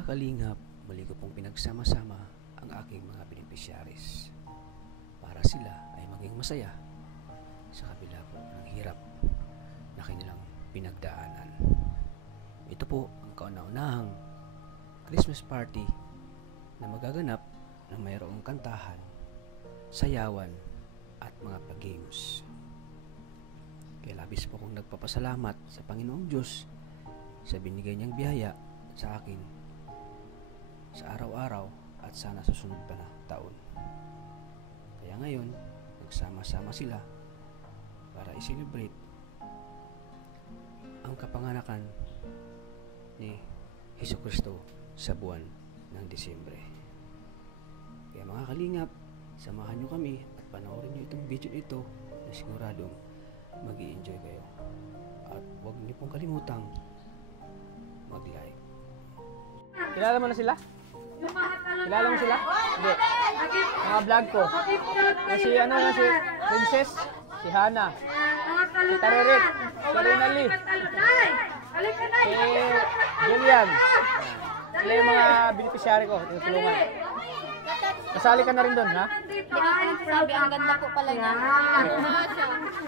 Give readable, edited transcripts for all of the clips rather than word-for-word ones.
Mga kalingap, muli ko pong pinagsama-sama ang aking mga beneficiaries para sila ay maging masaya sa kabila po ng hirap na kanilang pinagdaanan. Ito po ang kauna-unahang Christmas party na magaganap na mayroong kantahan, sayawan at mga pag-games. Kaya labis po kong nagpapasalamat sa Panginoong Diyos sa binigay niyang biyaya sa akin sa araw-araw at sana sa susunod pa na taon. Kaya ngayon, nagsama-sama sila para i-celebrate ang kapanganakan ni Jesucristo sa buwan ng Disyembre. Kaya mga kalingap, samahan nyo kami at panoorin nyo itong video ito na siguradong mag-i-enjoy kayo. At huwag niyo pong kalimutang mag-like. Kilala mo na sila? Kilala mo sila? Hindi. Mga vlog ko. Si Princess, si Hana, si Tarerit, si Rinali, si Julian. Sila yung mga beneficiary ko, tinutulungan. Kasali ka na rin doon, ha? Hindi ko sabi, ang ganda po pala niya.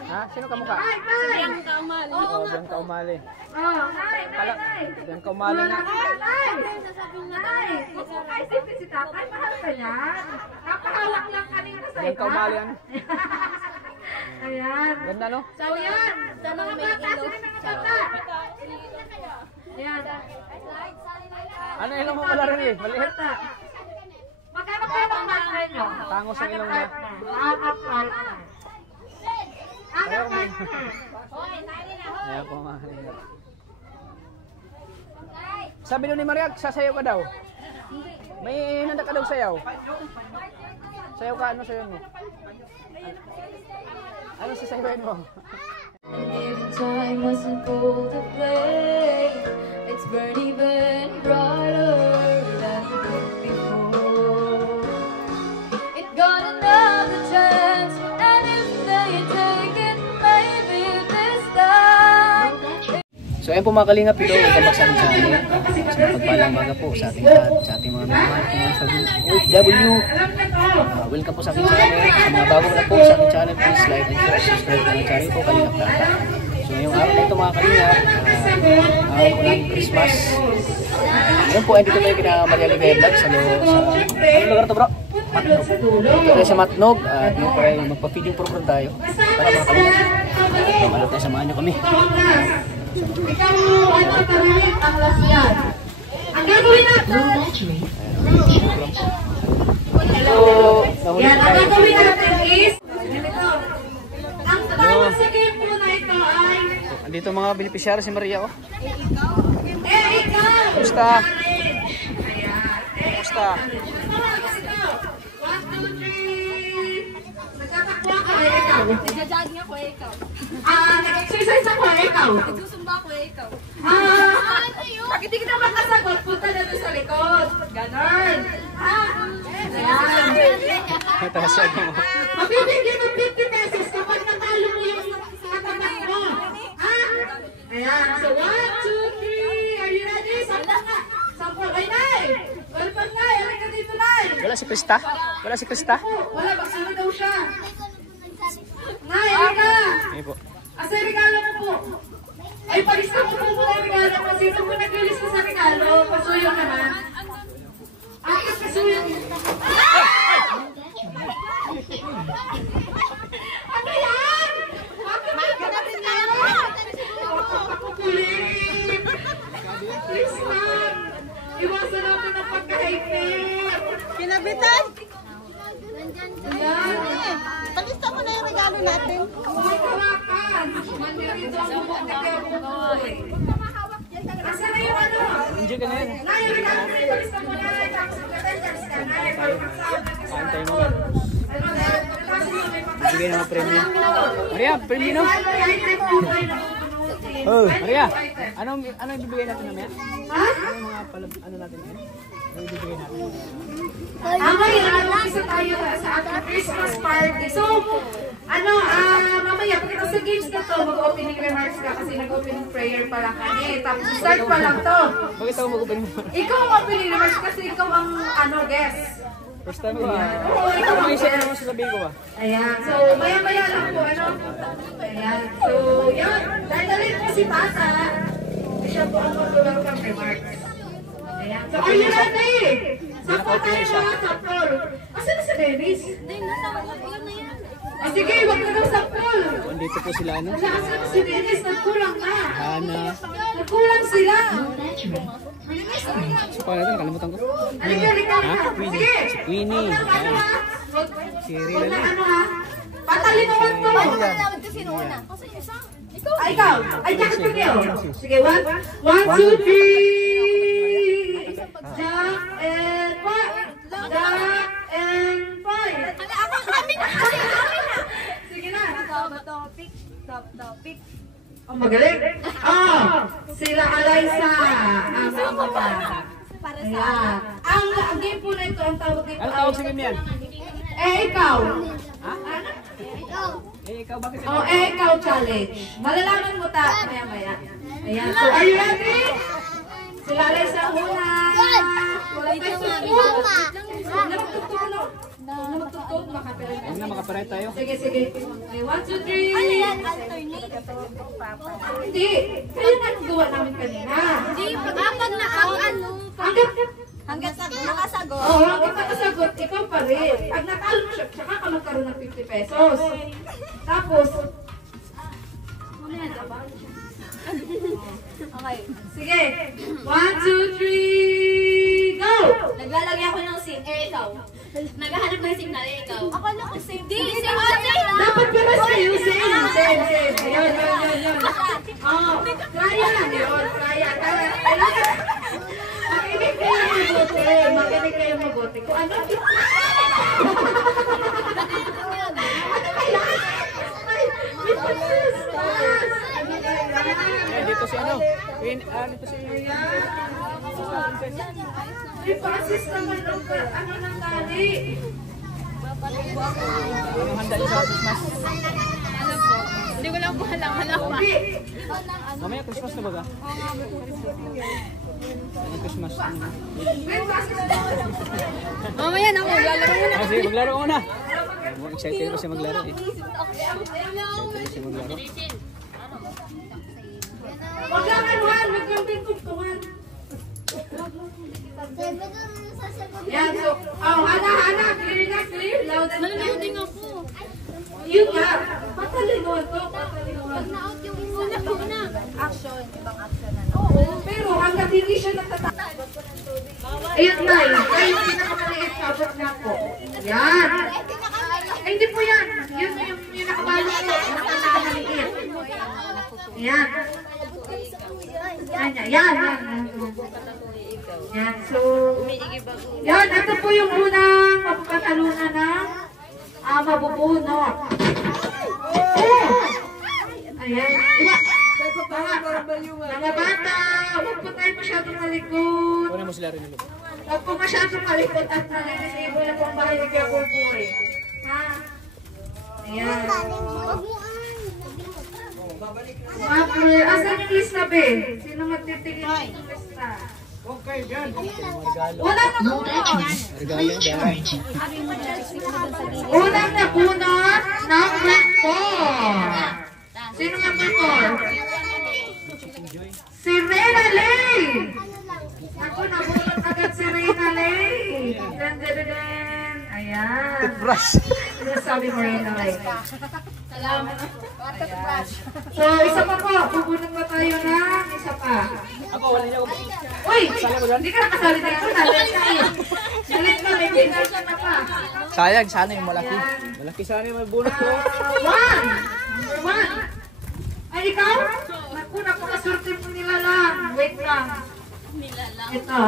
Ha? Sino ka mukha? Si Bianca Umali. Oo, Bianca Umali. Bianca Umali nga. Si tatay, mahal ka yan. Napahawak lang kanina sa Bianca Umali ano? Ayan. Ganda no? So yan. Sana Mga may bata, ilaw. sino mga bata? Ayan. Ano ilong mo pala rin eh? Maliit. Magkano kayo ng partner nyo? Tangos ang ilong niya. Anak partner. Anak partner. Ayan po mga kalingap. Sabi doon ni Mariag, sasayaw ka daw. May hinanda ka daw sayaw. Sayaw ka, ano sayaw mo? Ano sasayaw mo? Time wasn't full to play. It's burning even brighter than before. It got another chance, and if they take it, maybe this time. So ayun po mga kalingap, ito welcome sa ating channel. Sa pagpalang baga po sa ating lahat, sa ating mga OFW. Welcome po sa ating channel. Sa mga bagong na po sa ating channel, please like and share, subscribe na ng channel po, Kalingap Bata. So ngayong araw na ito mga kalingap, araw po ng Christmas. Ngayon po, dito tayo kina Maria Ligaya Vlog sa ano lugar to bro? Matnog. Dito tayo sa Matnog, dito po ay magpa-feeding program tayo para mga kalingap. Malap tayo, samahan nyo kami. Ikaw ano tarimit ang lasyan. Ang gagawin natin. Yan, ang gagawin natin is ganito. Ang tawag sa game po na ito ay Andito mga beneficiary si Maria oh. ikaw. Kumusta? Ayan. Kumusta? 1, 2, 3. Nagtatakwa ka ikaw. Nagja-jogging ako, ikaw. Nag-exercise ako ikaw. Nagsusumba ako, ikaw. Pag hindi kita makasagot, punta na doon sa likod. Ganon. Tasya mo. Mabibigyan ng 50 pesos kapag natalo mo yung katapat mo. Ayan. So, 1, 2, 3. Are you ready? Sampo nga. Sampo. Ay, Nay. Welcome, Nay. Alay ka dito, Nay. Wala si Krista? Wala si Krista? Wala. Baksino daw siya. Nay, alay ka. Hindi po. Asa yung regalo mo po? Ay, palista mo po muna yung regalo mo. Sino po nag-lista sa regalo? Pasuyo naman. Pasuyo. Ano yan? Bakit ka natin regalo? Kukulit. Please, ma'am. Iwasan natin ang pagka-hyper. Kinabitan? Ayan. Palista mo na yung regalo natin. May karakan. Mandirito ang bumoy. Asa na yung ano? Enjoy ka na yan. Nay, regalo mo yung palista mo na. Antay mo ba? Bigay ng mga premium. Maria, premium no? Oh, Maria, anong ibibigay natin namin? Ano yung mga ano natin yan? Ano ibibigay natin? Ngayon, isa tayo sa ating Christmas party. So, Mamaya, pagkatapos sa games na to, mag-opening remarks ka kasi nag-opening prayer pa lang kami. Tapos start pa lang to. Bakit ako mag-opening mo? Ikaw ang opening remarks kasi ikaw ang guest. First time ko ah. Oo, ikaw ang May isa guest. naman sasabihin ko ah. Ayan, so maya-maya lang po, Ayan, so yun, dadalhin po si Tata. Siya po ang mag-welcome remarks. Ayan, so are you ready? Sapol tayo mga sapol. Asan na si Dennis? Sige, wag na daw sapol. Andito po sila ano. Asan na si Dennis? Nagkulang na. Hana. Nagkulang sila. So paano ito? Nakalimutan ko. Halika, halika. Ha? Sige. Si Queenie. Wag na ano ha. Si Wag Rila na na. ano ha. Patalinawan to. Ay, ikaw. Ay, jacket ko niyo. Sige, 1, 2, 3. Jack and 5. Jack and 5. Sige na. Topic. Ang magaling. Sila Alaysa. Ang mga. Ayan. Ang game po na ito, ang tawag dito. Ano tawag sa game yan? Ikaw. Ha? Eh, ikaw bakit? Ikaw challenge. Malalaman mo maya-maya. Ayan. So, are you ready? Sila Alaysa ang una. Wala tayo susunod. Huwag na magtutulog, no? Huwag na magtutulog, makapirin. Huwag na makaparet tayo. Sige, sige. Okay, 1, 2, 3. Ano yan? Alternate? Hindi. Kaya na gawa namin kanina. Hindi, pag ano, Hanggang nakasagot. Oo, hanggang nakasagot, ikaw pa rin. Pag natalo mo siya, saka ka magkaroon ng 50 pesos. Tapos, Okay. sige. 1, 2, 3, go! Naglalagay ako ng sim. Ikaw. Naghahanap ng signal, ikaw. Ako na ko same. Di, same. Dapat pero sa'yo, same. Ayun. Kaya lang yun. Kaya. Makinig kayo mabuti. Kung ano, Eh, dito si ano? Dito si... may process naman ng ano ng tali. Anong handa niyo sa Christmas? Hindi ko lang po alam. Hindi. Mamaya Christmas na ba ka? Anong Christmas? May process Mamaya na ako. Lalaro mo na. Ah, sige, maglaro muna. Excited ko siya maglaro eh. Excited siya maglaro. Wag lang anuhan, wag lang din tugtungan. Yan, so, Hana, clear, loud and clear. Naliluding ako. Yun nga, patalinoan to, patalinoan. Na-out yung una. Action. Ibang action na. Oo, pero hanggang hindi siya nagtatapos. Ayun na, ay yung pinakamaliit sabot na po. Yan. Ay, hindi po yan. Yun yung nakabalot ko, yung pinakamaliit. Yan. Yan. Yan, so, yan, ito po yung unang mapapatalunan ng mabubunot. Ayan. Mga bata, huwag po tayo masyadong malikot. Kunin mo sila rin nila. Huwag po masyadong malikot at naninibo na pong bahay ni Kuya Boy. Ha? Ayan. Asan yung lista, be? Sino magtitigil ng lista? Unang nabunot. Regalo yan. Unang nabunot, number 4. Sino number 4? Si Reyna Lay! Ako, nabunot agad si Reyna Lay. Dan. Ayan. Toothbrush. Ano sabi mo, Reyna Lay? Salamat. So, isa pa po. Bubunot pa tayo ng isa pa. Ako, wala niya ako. Uy! Hindi ka nakasali dito. Nalit ka eh. Nalit ka. May dinner ka na pa. Sayang, sana yung malaki. Malaki sana yung mabunot ko. Number 1. Ay, ikaw? Naku, napakaswerte mo nila lang. Wait lang. Ito.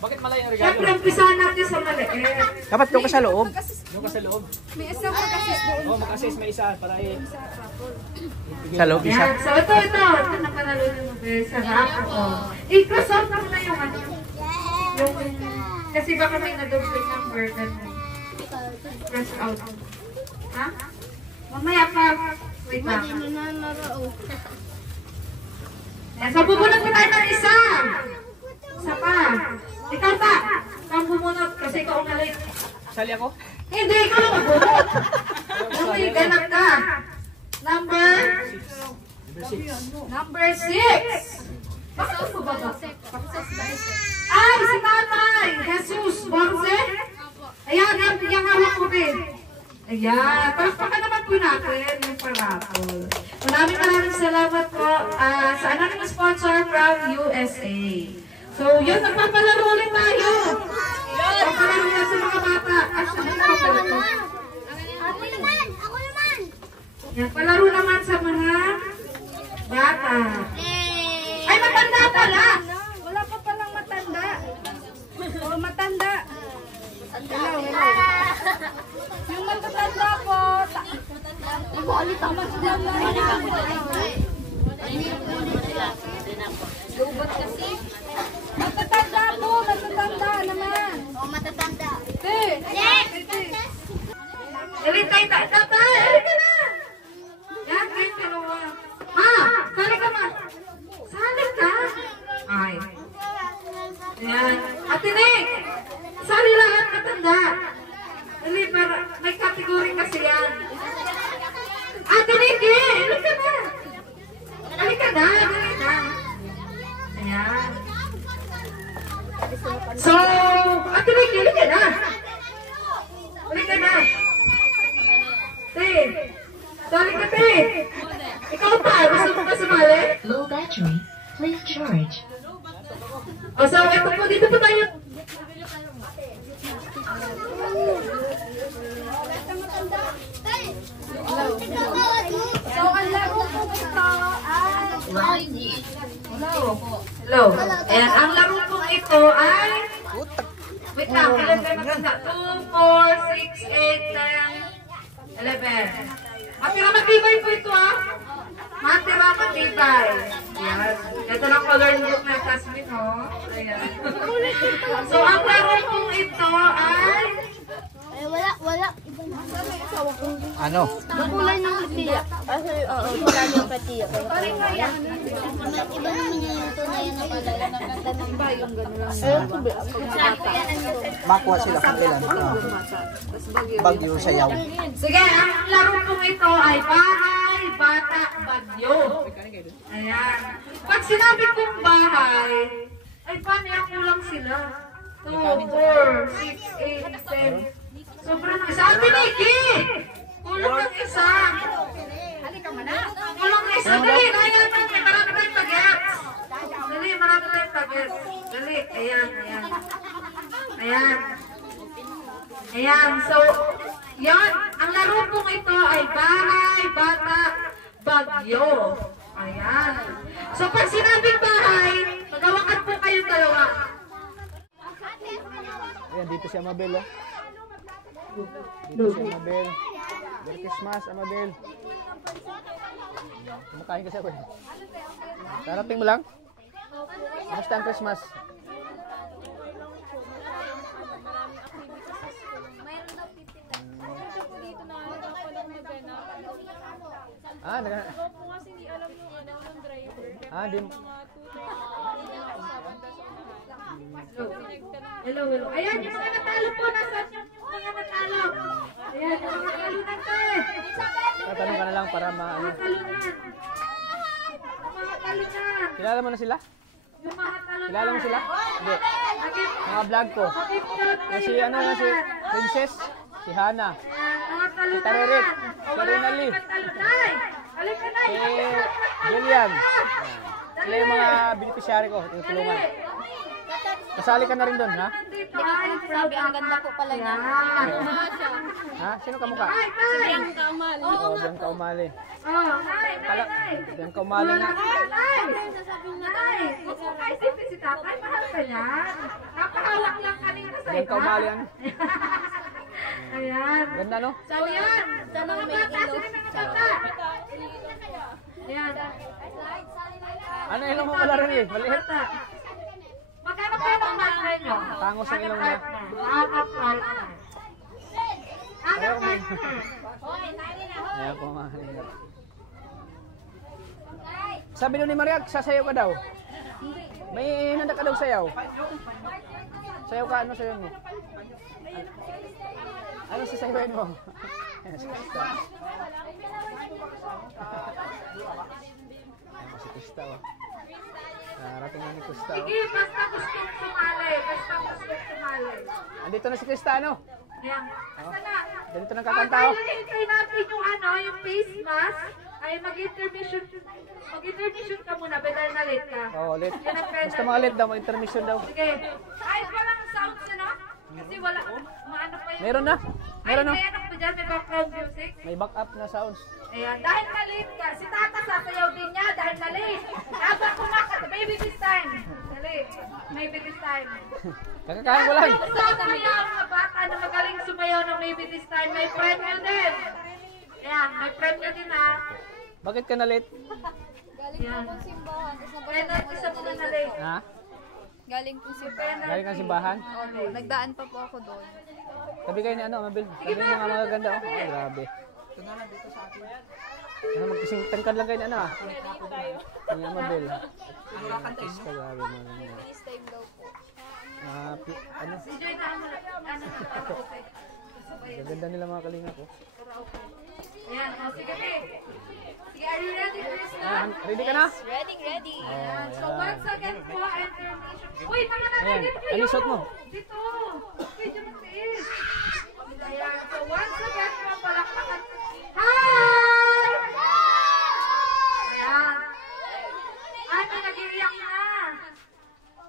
Bakit malay ang regalo? Siyempre, umpisahan natin sa maliit. Dapat doon ka sa loob. Doon ka sa loob. May isa mag-assist doon. Oo, mag-assist. May isa para sa loob isa. Yan. So ito na panalo mo sa ako. I-cross out mo na yung ano. Yung, kasi baka may na-double number na cross out. Ha? Mamaya pa. Wait lang. Yan. So bubunot mo tayo ng isa. Isa pa. Ikaw pa. Ikaw bumunot kasi ikaw ang nalik. Sali ako? Hindi, ikaw lang magbunot. Okay, ganap ka. Number 6. Bakit mo ba ba? Ay, si Tatay! Jesus Borse? Ayan, yung hawak ko din. Ayan, palakpakan naman po natin yung parapol. Maraming salamat po sa anonymous sponsor from USA. So, yun, nagpapalaro ulit tayo. Nagpapalaro na sa mga bata. Actually, nagpapalaro. Ako naman! Yan, palaro naman sa mga bata. Ay, matanda pala! Wala pa palang matanda. O, matanda. Hello. Yung matatanda po. Ibulit ang matatanda. Lubat kasi. Matatanda po. Matatanda naman. O, matatanda. Te. Ilitay tayo, tatay! Halika na! Yan, kayo dalawa. Ma! Sali ka, ma! Sali ka! Ay. Yan. Ate Nick! Sali lahat matanda. Dali, para may kategory kasi yan. Ate Nick, halika na! Halika na, dali na. Ayan. So, Ate Nick, halika na! Halika na! Te! Sali ka, te! Ikaw pa! Gusto mo ba sumali? Low battery. Please charge. O, so, ito po, dito po tayo. So, ang laro po ito ay... Hello. Ayan, ang laro po ito ay... Wait lang, kailan tayo magkanda? 2, 4, 6, 8, 10, 11. Matira matibay po ito, ah. Matira matibay. Ayan. Ito lang color book na classmate, ho. Ayan. So, ang laro po ito ay... Wala. Ano? Kulay ng katiya. Kasi, kulay ng katiya. Iba naman yung tunay na pala. Iba yung gano'n. Makuha sila kung ilan. Bagyo sayaw. Sige, ang laro pong ito ay bahay, bata, bagyo. Ayan. Pag sinabi kong bahay, ay paano yung kulang sila? 2, 4, 6, 8, 10. Sobrang isa. Ate Nikki! Kulang ng isa. Kulang ng isa. Dali, kaya natin. Marami tayong pag-gets. Dali, marami tayong pag-gets. Dali, ayan. Ayan, so, yan. Ang laro pong ito ay bahay, bata, bagyo. Ayan. So, pag sinabing bahay, magawakan po kayong dalawa. Ayan, dito si Amabel, oh. Dito si Amabel. Merry Christmas, Amabel. Kumakain kasi ako, eh. Darating mo lang? Basta ang Christmas. Hello. Ayan, yung mga natalo po. Nasaan yung mga natalo? Ayan, yung mga talunan ko eh. Tatanong ka na lang para maano. Mga talunan. Mga talunan. Kilala mo na sila? Yung mga talunan. Kilala mo sila? Hindi. Mga vlog ko. Si si Princess, si Hana, Mga talunan. si Tarerit, si Rinali, Talunay. Halika na. si Jillian. Sila yung mga beneficiary ko, tinutulungan. Kasali ka na rin doon, ha? Dito. Hindi ko sabi, ang ganda po pala niya. Ha? Sino kamukha? Bianca Umali. Oo, Bianca Umali. Oh, nay, Kala, Bianca Umali nga. Nay! Nay! Huwag mo kaisipin si tatay, mahal ka niya. Napahawak lang kanina sa Bianca Umali ano? Ayan. Ganda no? So yan, sa mga bata, sino mga bata? Ayan. Ano ilong mo pala rin eh? Maliit. Magkano kayo ng partner nyo? Tangos ang ilong niya. Mga partner. Ayaw ko may... Ayaw ko mga halingap. Sabi doon ni Mariag, sasayaw ka daw. May hinanda ka daw sayaw. Sayaw ka, ano sayaw mo? Ano sasayawin mo? Si Krista oh. Narating na ni Krista oh. Sige, basta gusto sumali. Basta gusto sumali. Andito na si Krista ano? Ayan. Basta na. Ganito na kakanta oh. Hintay natin yung yung face mask. Ay mag-intermission ka muna, bedal na late ka. Oo, late. Yan ang pwede. Basta mga late daw, intermission daw. Sige. Kahit walang sounds, ano? Kasi wala, maano pa yun. Meron na. Meron na. Ay, may anak pa dyan, may background music. May backup na sounds. Ayan, dahil na late ka, si Tata sasayaw din niya dahil na late. Habang kumakata, maybe this time. Dali, maybe this time. Kakakain ko lang. Kung saan sumayaw ang mga bata na magaling sumayaw ng maybe this time, may premyo din. Ayan, may premyo din ha. Bakit ka na late? Galing po pong simbahan. Tapos nabalik Penalty sa mga na late. Ha? Galing po simbahan. Galing kang simbahan? Opo, nagdaan pa po ako doon. Sabi kayo ni ano, Mabil. Sabi niyo mga magaganda oh. Oh, grabe. Ano, magkasing tangkad lang kayo ni ano ah. Ni Mabil. Ang kakanta grabe mga ganda. This time daw po. Ano? Si Joy na ano okay. Gaganda nila mga kalinga ko. Ayan, o sige. Sige, are you ready, Krista? Ready ka na? Ready, ready. Oh, So once again po, intermission. Uy, mga Ayan, nakalit kayo! alisot mo. Dito! Medyo magtiis. Ayan, so once again po, palakpakan. Hi! Ayan. Ay, may nag-iiyak na.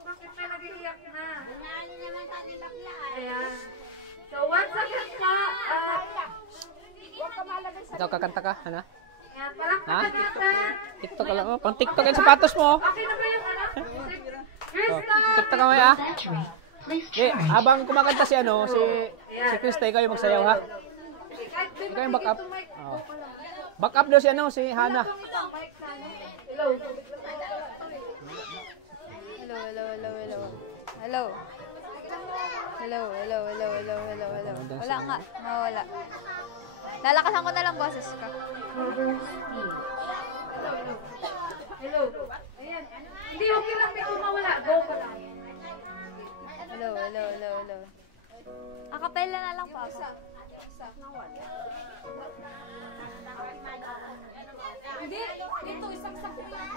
Bakit may nag-iiyak na? Ayan. So once again po, Ikaw kakanta ka, Hana? ayan, palakpakan natin. TikTok ka lang oh. Pang TikTok yung sapatos mo. Okay na ba yung ano? Oh, Krista! TikTok ka mo ah. Battery. Please Eh, charge. habang kumakanta si ano, si Krista, ikaw yung magsayaw ha. Ikaw yung backup. Oh. Backup daw si ano, si Hana. Hello. Hello, hello, hello, hello. Hello. Hello, hello, hello, hello, hello, hello. Wala nga, nawala. Lalakasan ko na lang boses ko. Hello. Ayan. Hindi, okay lang. May kumawala. Go ka lang. Hello, hello, hello, hello. Akapela na lang po ako. Hindi, dito isang sakit lang.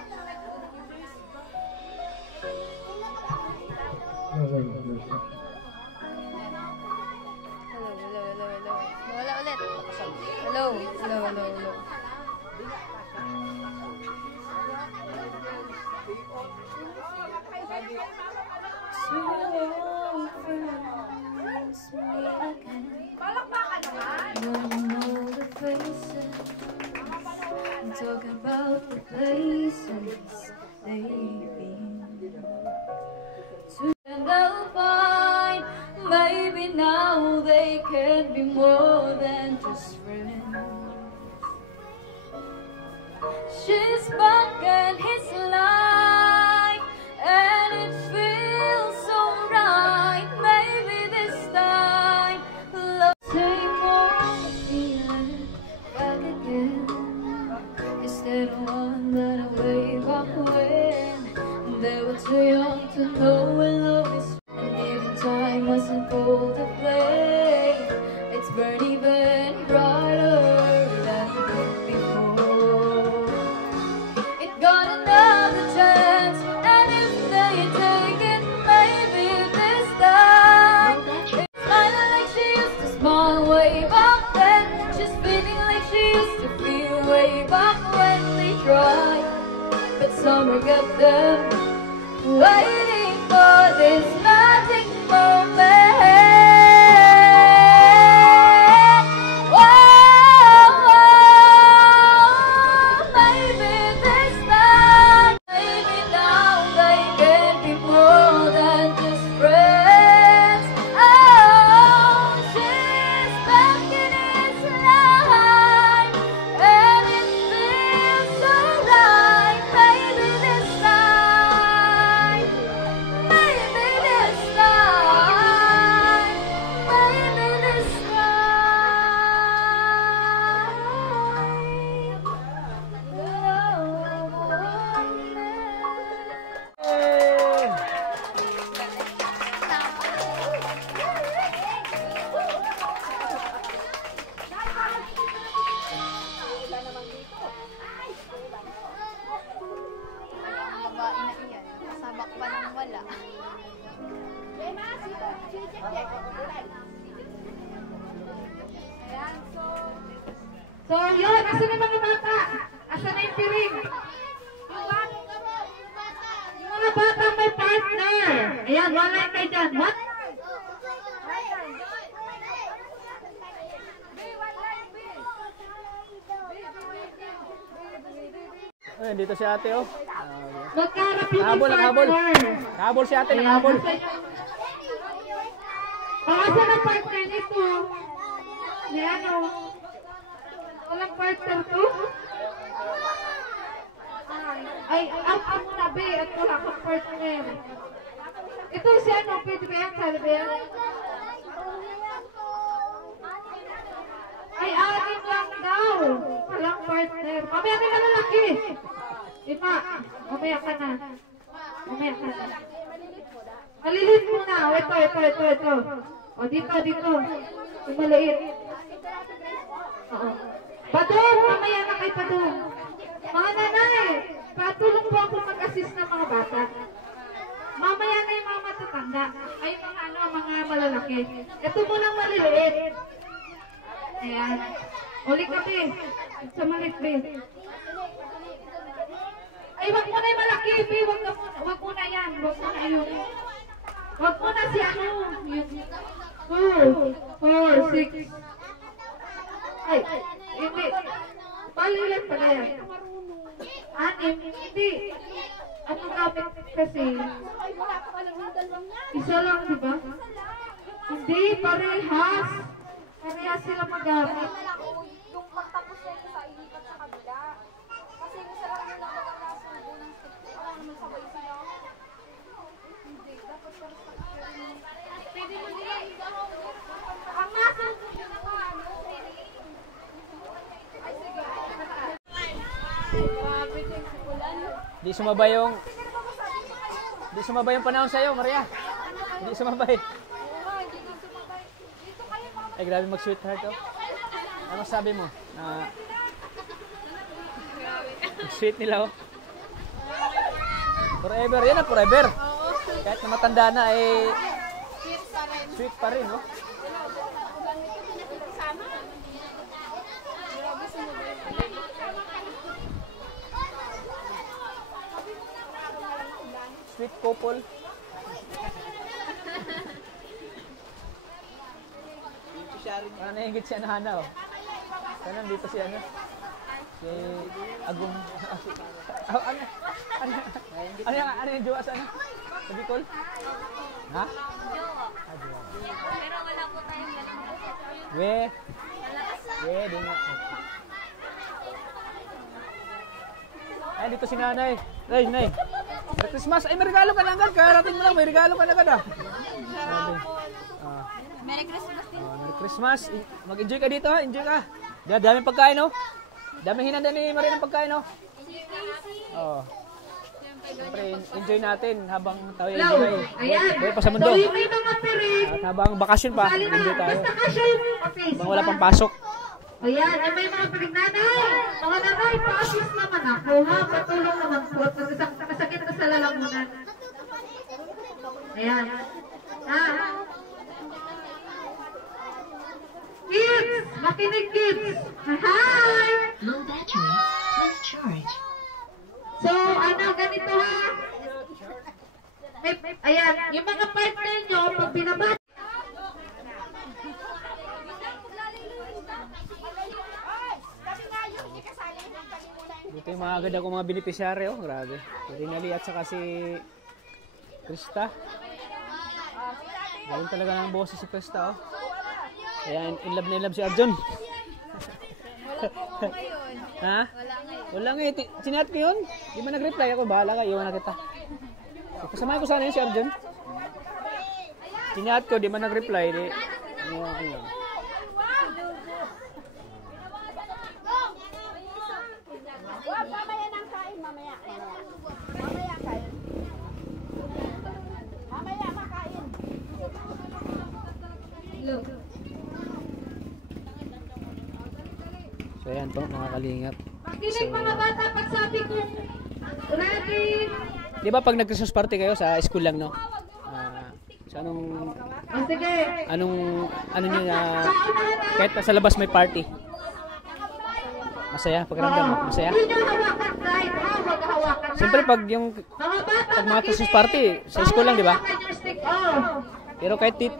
Hello, hello, hello, hello. Nawala ulit. Hello, hello, hello, hello. Palakpakan naman. Talk about the places they've been. And they'll find maybe now they can be more than just friends. She's back in his life, and it feels so right. Maybe this time, love same old feeling back again. Instead of one that I way back when they were too young to know when love is. And even time wasn't for to play. It's burning even brighter than before. It got another chance, and if they take it, maybe this time. It's smiling like she used to smile way back then. She's feeling like she used to feel way back when they tried, but summer got them waiting for this magic moment. So, yun. Asan yung mga bata? Asan na yung piring? Yung mga bata may partner. Ayan, one line kayo dyan. What? Ayun, dito si ate, oh. Magkarap yung Habol, habol. partner. Habol si ate, Ayan, habol. asan ang partner nito? Ayan, oh. Walang partner to? Ay, out muna, be. At wala kang partner. Ito si ano, pwede ba yan? Sabi ba yan? Ay, anin lang daw. Walang partner. Mamaya ka na lalaki. Ima, mamaya ka na. Mamaya ka na. Malilit muna. O, ito. O, dito. Yung maliit. Oo. Padong, mamaya na kay Padong. Mga nanay, patulong po ako mag-assist ng mga bata. Mamaya na yung mga matatanda. Ay, mga malalaki. Ito muna maliliit. Ayan. Uli ka, be. Sa maliit, be. Ay, wag mo na yung malaki, be. Wag mo na yan. Wag mo na yun. Wag mo na si ano. 4, 6. Ay, hindi. Palilan pala yan. Anim, hindi. Ano gamit kasi? Isa lang, di ba? Hindi, parehas. Parehas sila magamit. Yung pagtapos na ito sa ilipat sa kabila. Kasi isa lang yung nakakasubo ng stick. Wala naman sabay sila. Hindi, dapat para sa pwede mo nila igaw. Ang nasa yung ano, pwede. Ay, sige. Di sumabay yung panahon sa'yo, Maria. Hindi sumabay. Ay, grabe mag-sweetheart, oh. Ano sabi mo? Sweet nila, oh. Forever, yan na, forever. Kahit na matanda na, eh, sweet pa rin, oh. Sweet couple. Ano higit si Hana, oh. Sana dito si ano? Si Agum. Ano yung jowa sa ano? Sa Bicol? Ha? Pero wala po tayong ganun. Di nga. Ay, dito si nanay. Nay. Merry Christmas. Ay, may regalo ka na agad. Karating mo lang, may regalo ka na agad, ah. Merry Christmas din. Merry Christmas. Mag-enjoy ka dito, ha? Enjoy ka. Daming pagkain, oh. Daming hinanda ni Maria ng pagkain, oh. Oh. Siyempre, enjoy natin habang tayo enjoy. Buhay pa sa mundo. So, yung may mga piring. At habang bakasyon pa, enjoy tayo. Basta kasyon. Okay, Habang wala pang pasok. Ayan, ay may mga piring nanay. Mga nanay, pa-assist naman ako, ha? Patulong naman po. Masakit ka sa lalamunan. Ayan. Ha? Kids! Makinig, kids! Hi! Low battery. Please charge. So, ganito ha? Ayan, yung mga partner nyo, pag binabati, Dito yung mga agad ako mga beneficiary, oh. Grabe. Rinali at saka si Krista. Galing talaga ng boses si Krista, oh. Ayan, in love na in love si Arjun. Wala po ngayon. Ha? Wala ngayon. Wala nga, sinat ko yun. Di ba nag-reply ako? Bahala ka, iwan na kita. Kasama ko sana yun si Arjun. Sinat ko, di ba nag-reply? Di, ano. Mamaya nang kain, mamaya. Mamaya kain. Mamaya makain. So ayan po mga kalingap. makinig mga bata pag sabi kong ready. Di ba pag nag-Christmas party kayo sa school lang, no? So Sige. ano nyo na kahit sa labas may party? Masaya, pakiramdam mo, masaya. Hindi nyo hawakan guys, ha? Huwag hawakan na. Siyempre pag yung Mga bata, pag mga Christmas party, sa school lang, di ba? hawakan yung stick. Oh. Pero kahit Okay.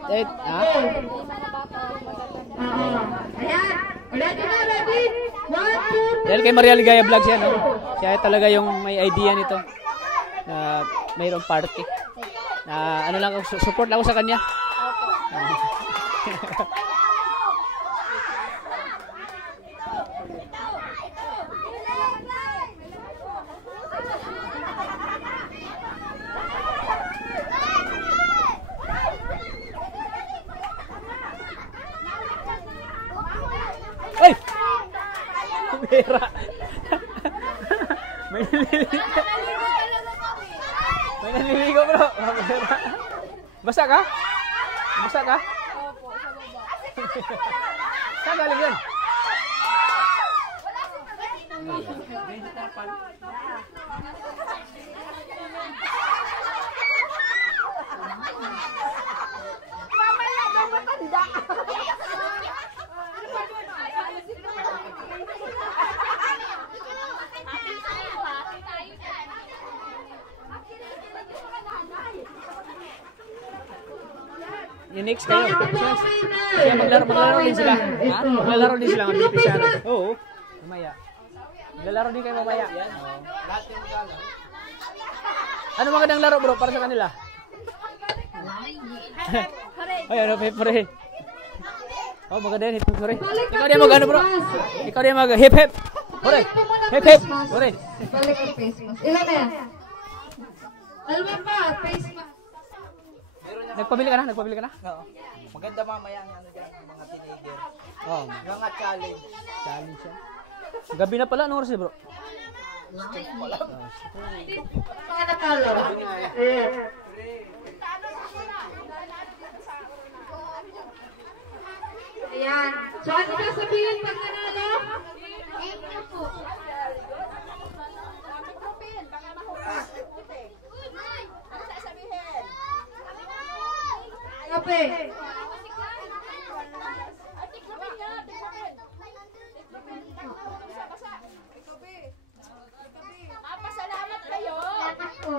Ayan. Ready na, ready? 1, 2, dahil kay Maria Ligaya Vlogs yan, no? Siya talaga yung may idea nito na mayroong party. Na ano lang, support lang ako sa kanya. Ay! Pera. May naliligo bro. Basa ka? Basa ka? Opo, sa baba. Saan galing yun? Yung next kayo. Kaya maglaro din sila. Ha? Maglalaro din sila ng beneficiary. Oo. Mamaya. Maglalaro din kayo mamaya. Ano magandang laro bro para sa kanila? Ay, ano pare? Oh, maganda yun. Hip hip. Ikaw din mag-ano bro? Ikaw din mag-hip hip. Hore. Hip hip. Hore. balik ang face mask. Ilan na yan? Dalawa pa, face mask. Nagpabili ka na? Nagpabili ka na? Oo. Maganda mamaya ang ano dyan, mga teenager. Oo. Mga challenge. Challenge siya. Gabi na pala. Anong oras bro? Mga natalo. Ayan. Ayan. So, ano ka sabihin pag nanalo? Thank you po. Kape. Pasalamat kayo. Salamat po.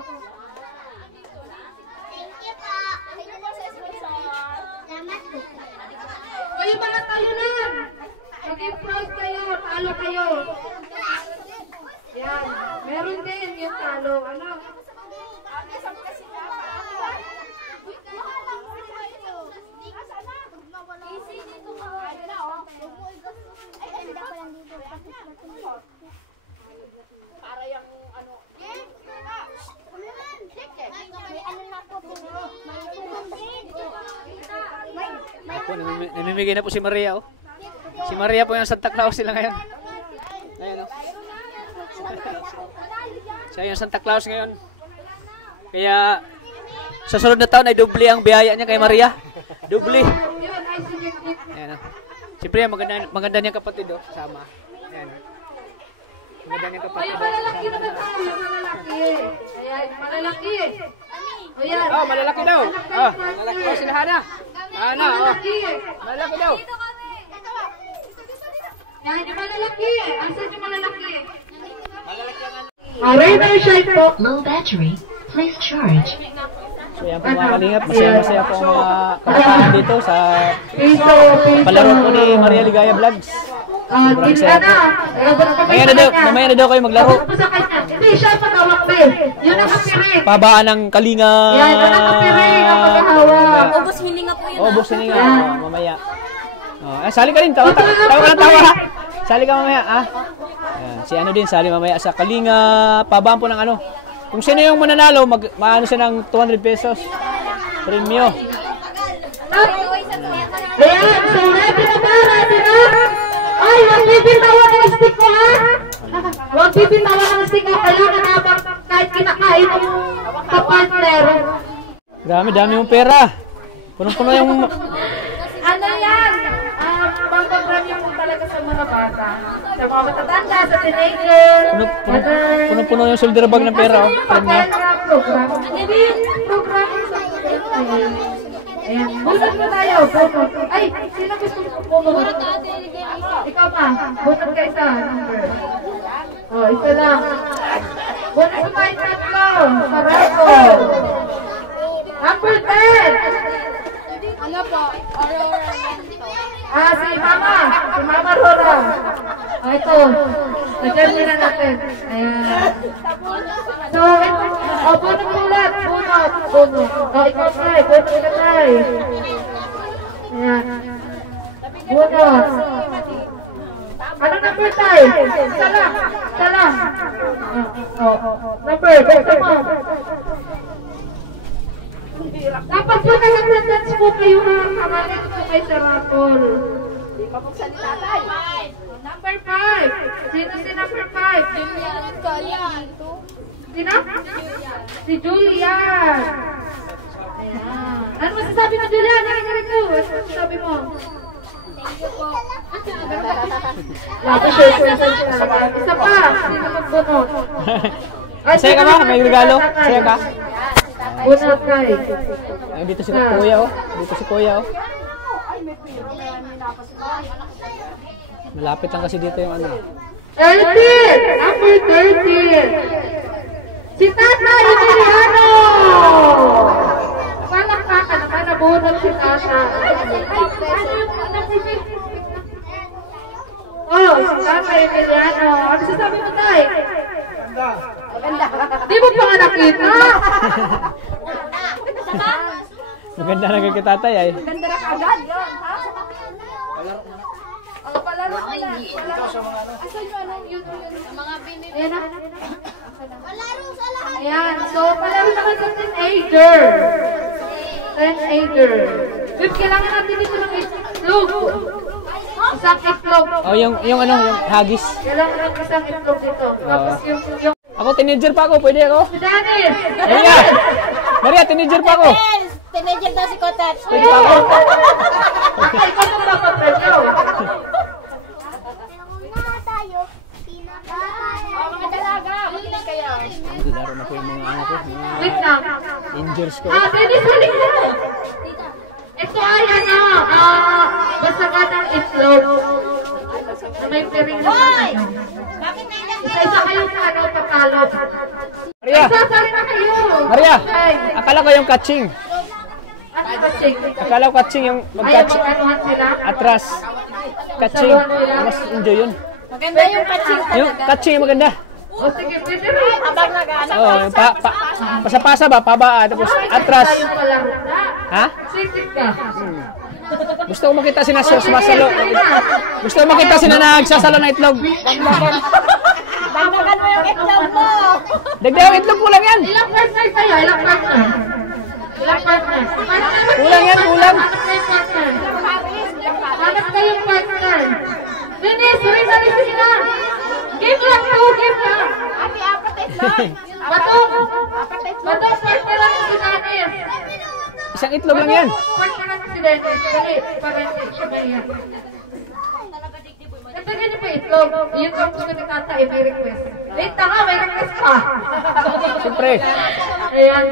Thank you po. Thank you po sa sponsor. Salamat po. Kayo mga talunan. Maging proud kayo. Talo kayo. Yan. Meron din yung talo. Ano? Easy dito ka. Ay, na oh. Ay, ganda pa lang dito. Para yung ano. May ano na po po. May Ako, namimigay na po si Maria, oh. Si Maria po yung Santa Claus sila ngayon. Ngayon, oh. Siya yung Santa Claus ngayon. Kaya, sa sunod na taon ay doble ang biyaya niya kay Maria. Doble. Yun, ay sige. Ayan, oh. Siyempre, maganda niyang kapatid, oh. Kasama. Ayan, oh. Maganda niyang kapatid. Ay, malalaki naman tayo. Malalaki. Ayan, malalaki. Ayan. Oh, malalaki daw. Oh, malalaki daw sila Hana. Hana, oh. Malalaki. Malalaki daw. Yan, yung malalaki. Asan yung malalaki? Rainbow shine po. Low battery. Please charge. So yan po mga kalingap, masaya po ang mga kabataan dito sa Piso, piso. palaro po ni Maria Ligaya Vlogs. Sobrang saya po. Mamaya na daw kayo maglaro. Tapos sa kanya. Hindi, siya patawak din. Yun ang kapirin. Pabaan ng kalinga. Yan, yun ang kapirin. Ang maghahawak. Ubus hininga po yun. Oh, buksan nga. Oh, mamaya. Oh, sali ka rin. Tawa ka ng tawa ha. Sali ka mamaya ha. Ayan, si ano din, sali mamaya sa kalinga. Pabaan po ng ano. Kung sino yung mananalo, maano siya ng 200 pesos. Premyo. Ayan, so ready na ba? Ready na? Ay, huwag bibitawan ng stick ko ha. Huwag bibitawan ng stick ko. Kailangan habang kahit kinakain mo kapartner. Dami mong pera. Punong-puno yung... Ano yan? Pang-program po talaga sa mga bata. Sa mga matatanda, sa teenager. Punong-puno yung shoulder bag ng pera. Oh. Premyo. Program. Program. Ayan. Busog na tayo. Ay, sino gusto mo pumunod? Ikaw pa. Bunot ka isa. Number. Oh, isa lang. Bunot ka pa yung tatlo. Sarado. Number 10. Ano po? Aurora. Si Mama. Si Mama Rora. Ito. Nandiyan nila natin. Ayan. So, bunot ulit. Bunot. Ikaw tayo. Bunot ka tayo. Ayan. Bunot. Ano number tayo? Isa lang. Number. Basta mo. Dapat po nag-attendance po kayo ha. Kamalit po kayo sa raffle. Di pa po sa tatay. Number 5. Sino si number 5? Sino? Si Julian. Ayan. Ano masasabi mo, Julian? Ano ko? Ano masasabi mo? Thank you po. Isa pa. Sino magbunot? Masaya ka ba? May regalo? Masaya ka? Bunot kay. Ay, dito si Kuya oh. Dito si Kuya oh. Malapit lang kasi dito yung ano. 13! Number 13! Si Tata Emiliano! Palakpakan naman, nabunot si Tata. Oh, si Tata Emiliano. Ano sasabi mo tayo? Maganda. Di mo pa nga nakita? Maganda na kay tatay ay. Ganda na kaagad. Palaro ko lang. Asan yung ano? Yun. Mga binili. Ayan na. Palaro sa lahat. Ayan. So, palaro naman sa 10-aider. 10-aider. Bip, kailangan natin dito ng itlog. Isang itlog. Oh, yung ano, yung hagis. Kailangan natin isang itlog dito. Tapos yung Ako teenager pa ako, pwede ako. si Dennis! Maria, teenager pa ako. Teenager daw si Kotat. Pwede pa ako. Ay, ikaw ang papapalaw. Mga dalaga. Hindi kaya. Laro na po yung mga ano ko, mga Wait lang. angels ko. Dennis, halik mo! Ito ay ano, basagan ng itlog. May piring na ano. Isa-isa kayong ano, papalo. Maria, Sasali na kayo! Maria, Okay. akala ko yung catching. Ano ba, Ching? Akala ko catching yung Ayaw mag-catching. mag-anuhan sila? Atras. Catching. Mas enjoy yun. Maganda yung patching Yung catching yung maganda. O sige, pwede rin. Habang nag-ano. Oh, pasa-pasa ba? Paba, tapos atras. Tayong palaro na. Ha? Sisig ka. Gusto ko makita si Nasir sumasalo. Gusto ko makita si na nagsasalo ng itlog. Dagdagan mo yung itlog mo. Dagdag ang itlog, kulang yan. Ilang partner kayo? Ilang partner? Ilang partner? Kulang yan, kulang. Hanap kayong partner. Hanap kayong partner. Dennis, sorry sila. Game lang to, game lang. Ate, apat na itlog. Bato, partner lang si Dennis. Isang itlog lang yan. Partner lang si Dennis. Dali, para hindi siya mahiya. Nagtagyan niyo pa itlog. Yung gusto ko ni Tata, may request. Wait na nga, may request pa. Siyempre. Ayan.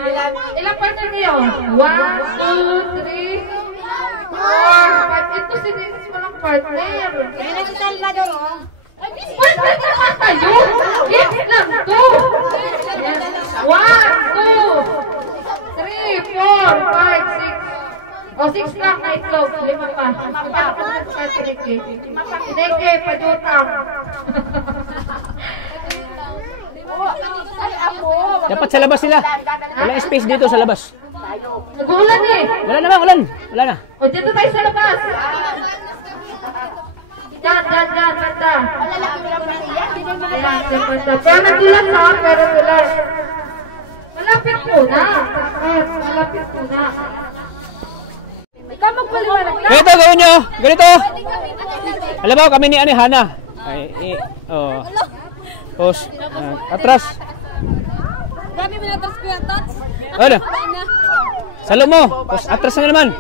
Ilang partner niyo? 1, 2, 3, 4, 5. Ito si Dennis walang partner. May nagsital na doon, oh. Partner naman kayo! Yes lang to! 1, 2, 3, 4, 5, 6. O, 6 lang na itlog. 5 pa. Paano ka naman sa Tineke? Tineke, padutang. Ay, ako. Dapat sa labas sila. Walang space dito sa labas. Nag-uulan eh. Wala na ba? Ulan. Wala na. O, dito tayo sa labas. Banda. Ayan, sa banda. Pero nag-ulan na, pero ulan. Malapit po na. Malapit po na. Ikaw magpaliwanag na. Ganito gawin nyo. Ganito. Alam mo, kami ni Hana. Ay, oh. Tapos, atras. Grabe mo na tapos kuya Tots. Ano? Salo mo. Tapos atras na naman.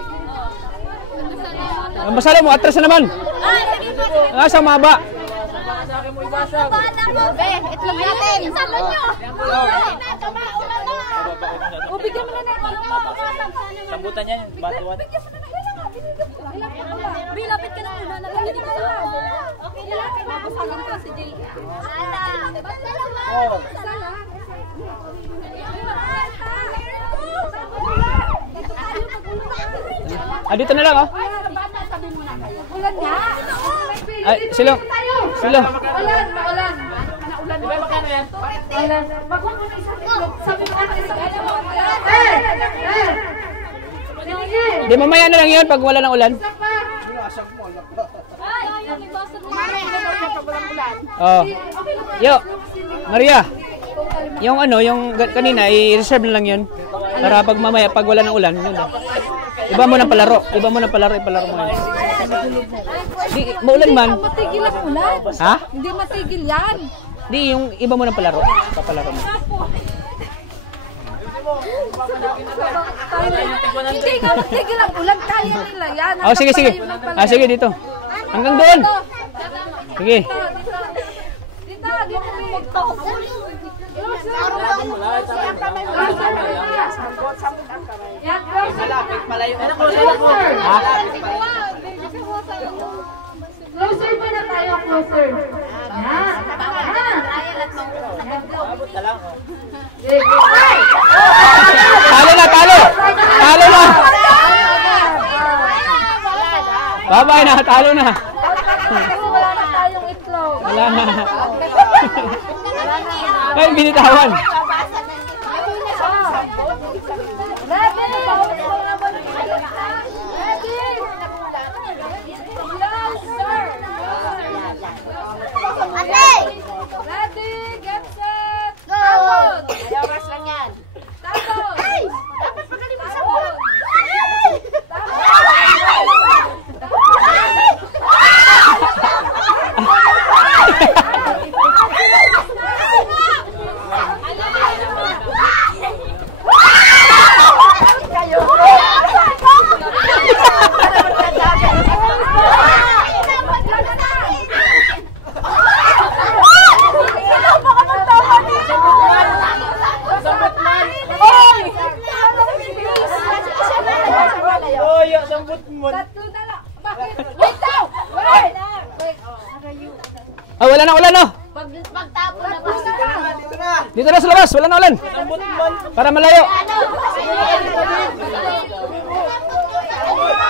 Masalo mo, atras na naman. Sa maba. Be, itlog natin. Salo nyo. O, bigyan mo na natin. Sambutan yan, batuan. Bilapit ka na muna. Nalagyan ka na. Okay. Ah, dito na lang, oh. Ulan nga. Ay, Silong. Silong. Ulan. Ulan. Magkukunin sa itlog. Sabi mo ano isang itlog. Di mamaya na lang yun pag wala ng ulan. Oh. Yo. Maria. Yung ano, yung kanina i-reserve na lang yun. Para pag mamaya pag wala ng ulan, yun. Iba mo ng palaro. Ipalaro mo yun. Di, maulan man. Hindi matigil ang ulan. Ha? Hindi matigil yan. Di, yung iba mo ng palaro. Papalaro mo. Hindi nga matigil ang ulan. Kaya nila yan. Oh, sige. Ah, sige, dito. Hanggang doon. Sige. Dito magtahok. Ha? Closer pa na tayo, closer. Talo na. Babay na, talo na. Wala na tayong itlog. Wala na. Ay, binitawan. Ready, get set, go! Oras lang yan. Tapos! Dapat magaling mo sa Tapos! Tatlo na lang. Bakit? Wait daw! Wait! Ah, wala na ulan, no? Pagtapo na ba? Dito na sa labas, wala na ulan. Para malayo.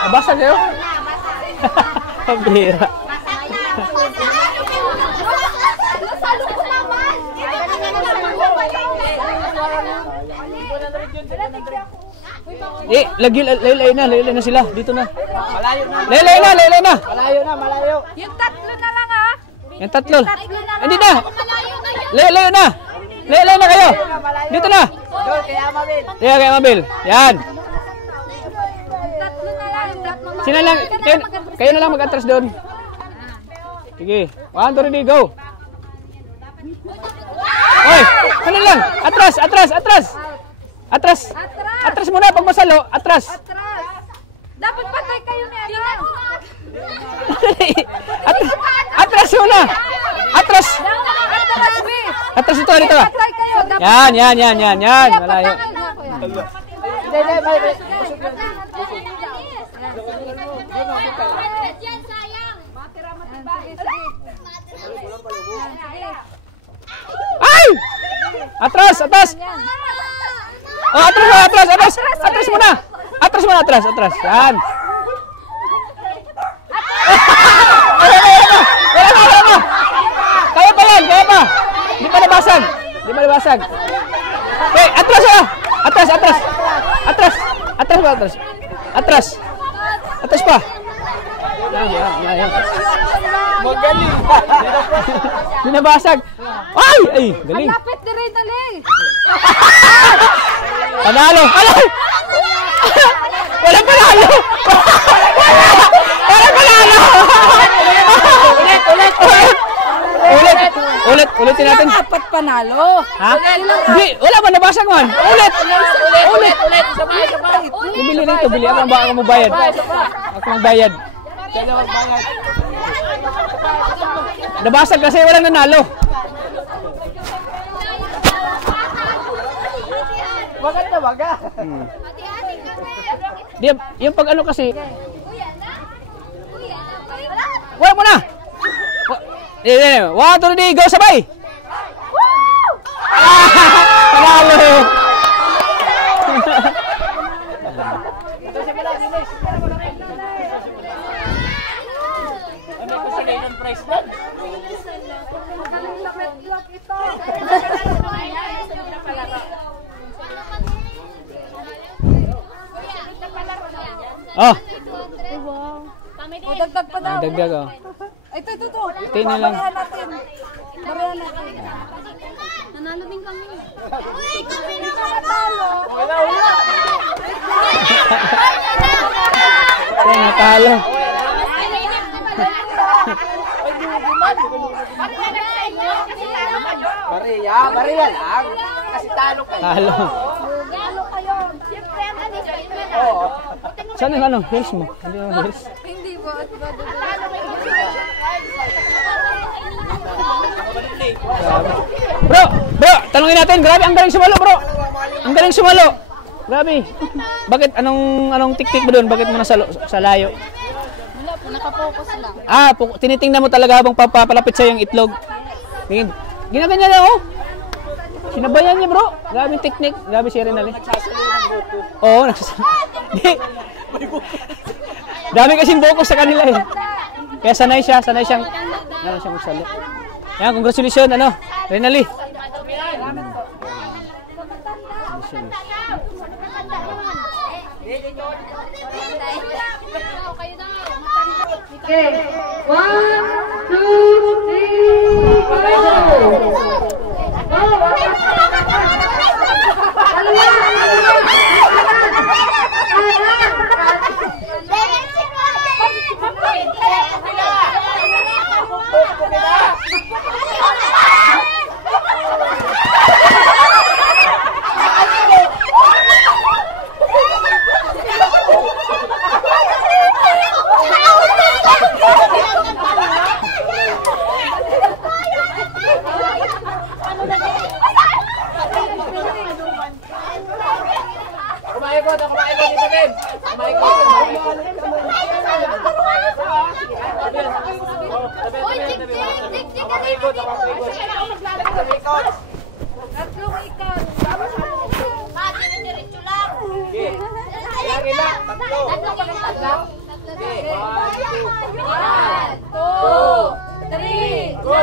Nabasag kayo? Pabira. Nasalo ko naman! Laylay na sila. Dito na. Laylay na. Yung tatlo na lang ah. Yung tatlo. Hindi na. Layo na. Laylay na kayo. Dito na. Kaya Mabel. Yan. Tatlo na lang. Tatlo na Sino lang, kayo na lang mag-atras doon. Sige. 1, 2, 3, go. Oy, ano lang? Atras muna pag masalo, atras. Dapat patay kayo ni ano. Atras muna. Atras. Atras dito. Patay kayo. Yan. Malayo. Ay! Atras. Oh, atras muna. Atras. Yan. Wala na. Kaya pa. Di pa nabasag. Wait, atras. Atras pa. Yan. Magaling. Di nabasag. Ay, galing. Lapit na rin, dali. Panalo. Wala panalo. Ulitin natin. Apat panalo. Ha? Hindi, wala ba nabasag man? Ulit. Sabay. Bibili nito, bili ako baka magbayad. Ako magbayad. Nabasag kasi walang nanalo. Waga. Di, yung pag ano kasi. Wala mo na. 1, 2, 3, go sabay! Panalo! Oh! Dagdag pa daw. Dagdag oh. Ito. Ito na lang. Barihan natin. Nanalo din kami. Ito natalo. Ay, natalo. Bariya lang. Kasi talo kayo. Talo. Galo kayo. Siyempre, ang kanina. Oo. Saan yung ano? Heels mo? Hindi mo heels. Hindi po. Bro! Tanungin natin. Grabe, ang galing sumalo, bro! Ang galing sumalo! Grabe. Bakit? Anong tik-tik mo doon? Bakit mo nasalo sa layo? Wala po, nakapokus lang. Tinitingnan mo talaga habang papalapit sa'yo yung itlog. Ginaganyan na, oh! Sinabayan niya, bro. Grabe yung technique. Grabe si Renal, eh. Oo, nagsasalo. Dami kasing focus sa kanila, eh. Kaya sanay siyang magsalo. Yan, congratulations, Renal, eh. Okay. 1, 2, 3, go! Kumaikot dito, Ben. Kumaikot. Tatlong ikot. Diretso lang. Lagi lang. Tatlo. Okay. 1, 2, 3, go!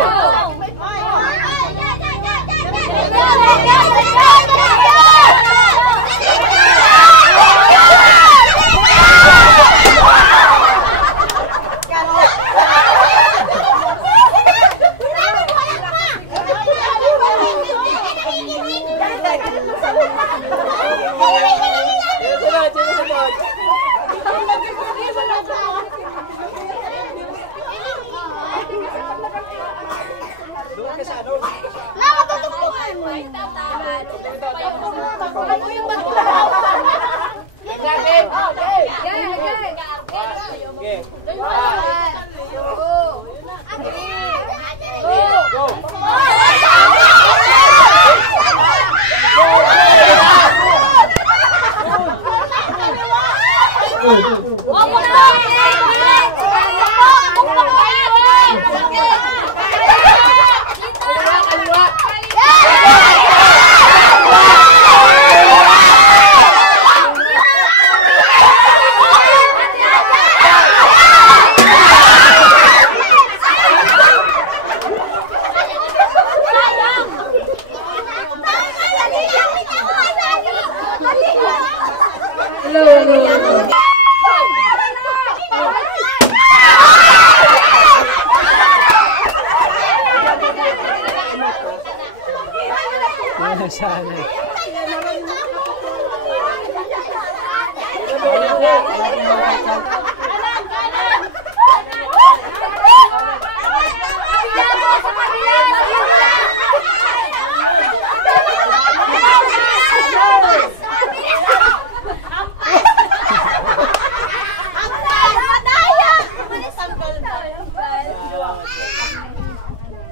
Sana.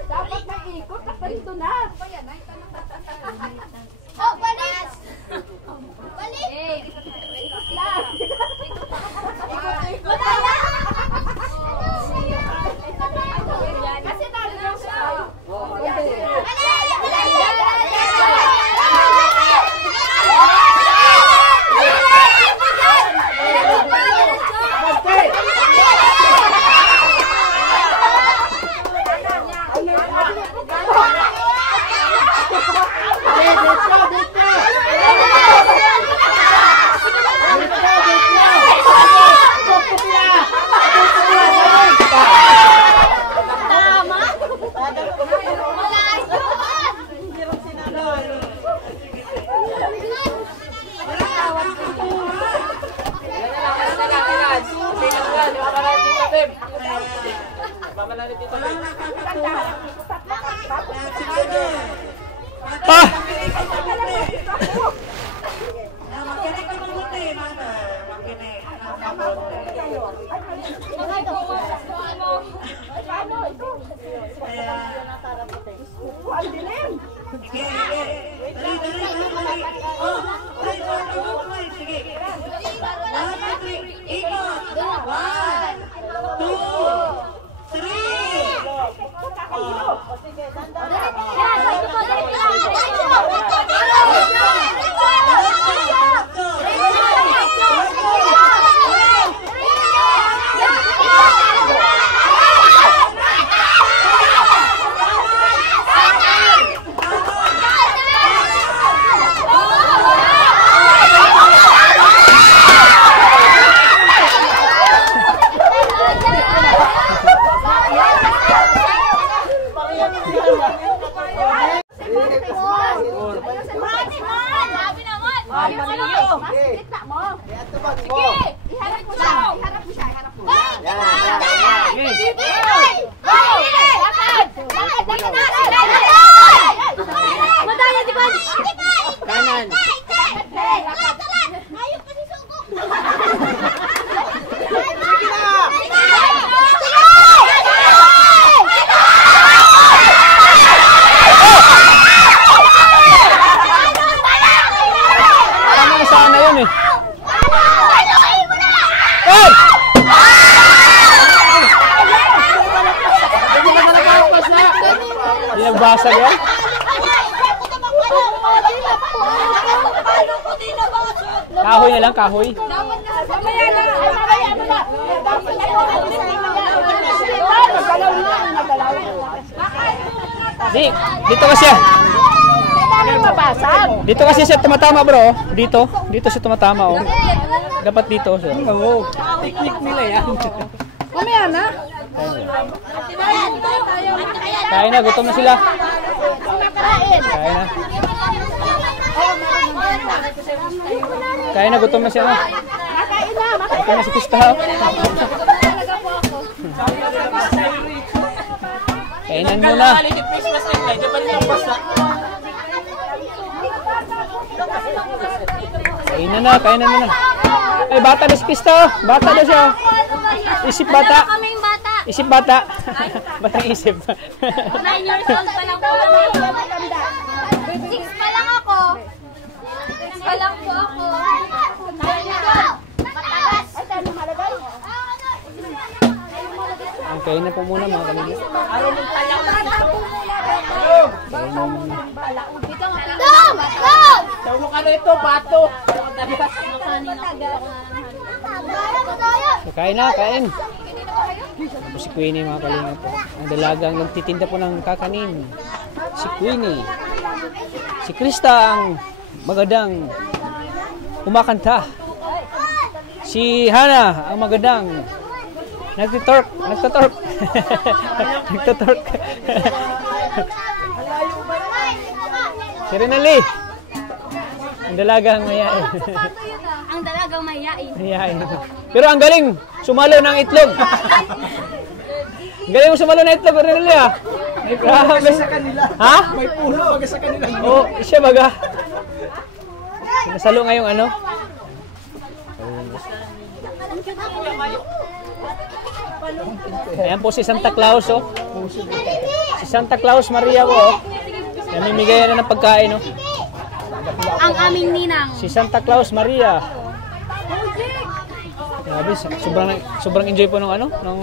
Dapat may ikot. Ito na. Walang nakakatuwa. Sige. Ah! Makinig ka mabuti, mother. Makinig. Sige, sige. Dali. Oh, sige. 1, 2, 3. Ikot. 1, 2, Kanan. Tama sana yun eh. Oh! Hindi nagbasag yan? Kahoy na lang, kahoy. Di, dito kasi yan. Dito kasi siya tumatama bro. Dito siya tumatama oh. Dapat dito sir. Oo. Technique nila yan. Mamaya na. Kain na, gutom na sila. Kain na, gutom na siya. Gutom na si Krista. Kainan muna. Kainan muna. Ay, bata na si Krista. Bata na siya. Isip bata. Isip bata. Batang isip. 9 years old pa lang po. 6 pa lang ako. 6 pa lang po ako. Okay na po muna mga kanila. Tawag ka na ito, bato. So, kain na, kain. Tapos si Queenie mga kalinga po. Ang dalagang nagtitinda po ng kakanin. Si Queenie. Si Krista ang magandang kumakanta. Si Hana ang magandang nagtitork. Nagtatork. Si Renali. Ang dalagang mayain. Ang dalagang mayain. Mayain. Pero ang galing sumalo ng itlog. Ang galing mo sumalo ng itlog, Renali ah. May puno sa kanila. Ha? May puno baga sa kanila. Oo, siya baga. Sinasalo ngayong ano? Ayan po si Santa Claus oh. Si Santa Claus Maria po oh. Namimigay na ng pagkain oh. Ang aming ninang. Si Santa Claus Maria. Grabe, sobrang enjoy po ng ano? Ng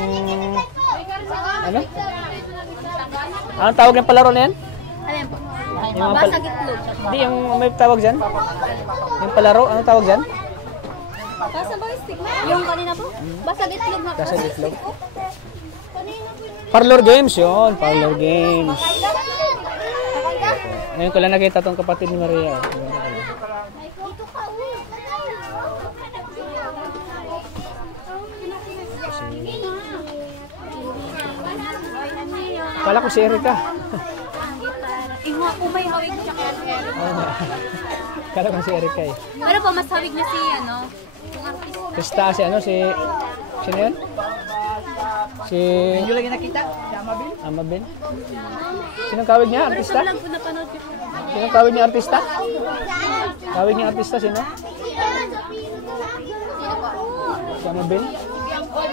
ano? Anong tawag ng palaro na yan? Ayan po. Yung mga Basag itlog. Hindi, yung may tawag dyan? Yung palaro, anong tawag dyan? Basag ba stigma? Yung kanina po? Basag itlog na po. Basag itlog. Parlor games yun, parlor games. Ngayon ko lang nakita tong kapatid ni Maria. Kala ko si Erika. Iwa po may hawig siya kaya Erika. Kala ko si Erika eh. Pero po mas hawig niya si ano? Krista si ano si sino yan? Si Hindi lagi nakita. Si Amabel. Amabel. Sinong kawig niya? Artista? Sinong kawig niya? Artista? Kawig niya artista, sino? Si Amabel?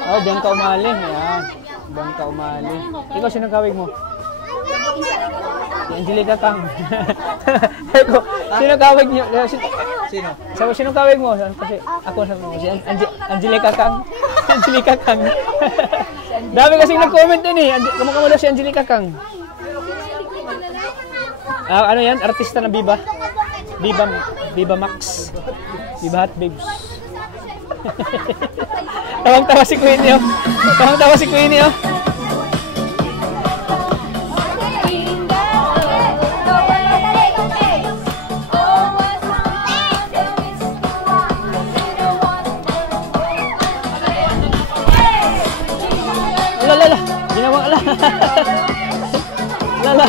Oh, Bianca Umali. Yan. Bianca Umali. Ikaw, sinong kawig mo? Si Angelica Kang. Eko, sino kawig niyo? Sino? Sabi, sino kawig mo? Kasi ako sabi mo, si Angelica Kang. Angelica Kang. Dami kasing nag-comment din eh. Kamukha mo daw si Angelica Kang. Ano yan? Artista ng Viva. Viva Max. Viva Hot Babes. Tawang-tawa si Queenie, oh. Tawang-tawa si Queenie, oh. Lala, ginawa ka lang. Lala.